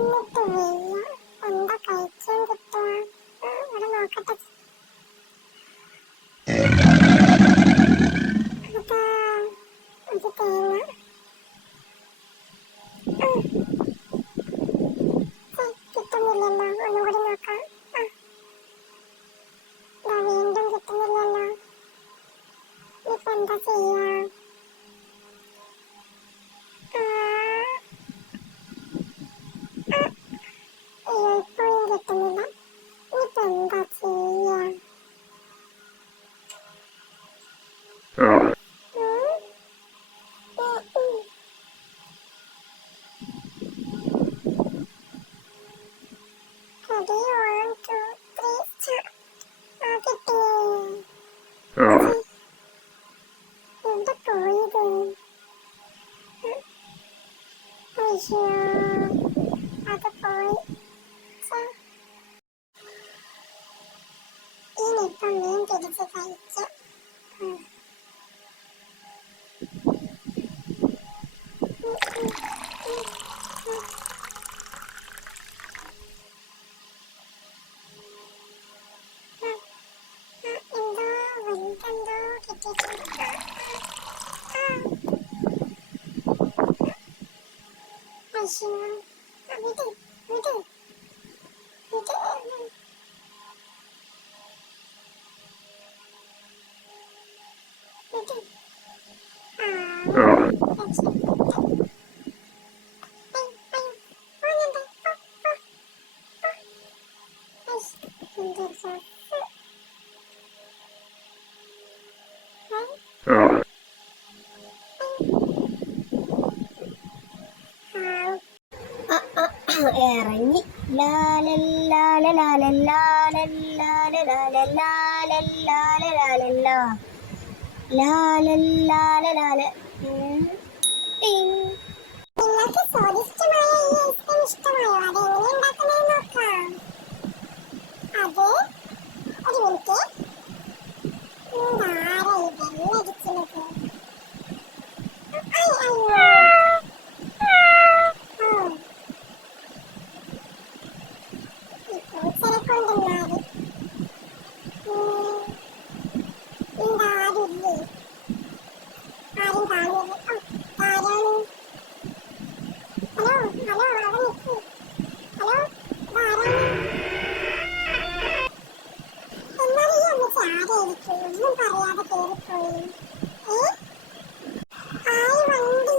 എന്നിട്ട് വയ്യ. എന്താ കഴിക്കാൻ കിട്ടുക? ഇവിടെ നോക്കട്ടെ. അതാ അത് തേങ്ങ. കിട്ടുന്നില്ലല്ലോ. ഒന്നുകൂടി നോക്കാം. വീണ്ടും കിട്ടുന്നില്ലല്ലോ. ഇപ്പൊ എന്താ ചെയ്യാ? ഇപ്പോഴും കിട്ടുന്നില്ല. ഇനിയിപ്പോ എന്താ ചെയ്യാ? Ready, 1, 2, 3, start. കിട്ടി. എവിടെ പോയത്? അയ്യോ, അത് പോയി. ഇനിയിപ്പം മീൻ പിടിച്ച് കഴിക്കാം. എന്തോ വലുതെന്തോ കിട്ടിയിട്ടുണ്ട്. അയ്യോ, വിട് വിട് വിട്. ഇറങ്ങി നിങ്ങൾക്ക് സ്വാദിഷ്ടമായ ഈ ഐസ്ക്രീം ഇഷ്ടമായോ? അത് എങ്ങനെ ഉണ്ടാക്കുന്നതെന്ന് നോക്കാം. അത് ഒരു മിനിറ്റ്. എന്താരാ ഈ വെള്ളടിക്കുന്നത്? അയ്യോ, ഈ പൂച്ചനെ കൊണ്ടുവന്നാല് എന്താരില്ലേ? ആരും കാണില്ല. ആരാണ്? ഹലോ ഹലോ, അവിടെ നിൽക്കൂ. ഹലോ, ഇതാരാണ്? എന്നാലും ഈ അമ്മച്ചി ആരായിരിക്കും? ഒന്നും പറയാതെ കയറിപ്പോയി. ആയി വണ്ടി.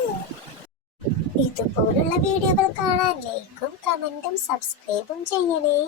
ഇതുപോലുള്ള വീഡിയോകൾ കാണാൻ ലൈക്കും കമന്റും സബ്സ്ക്രൈബും ചെയ്യണേ.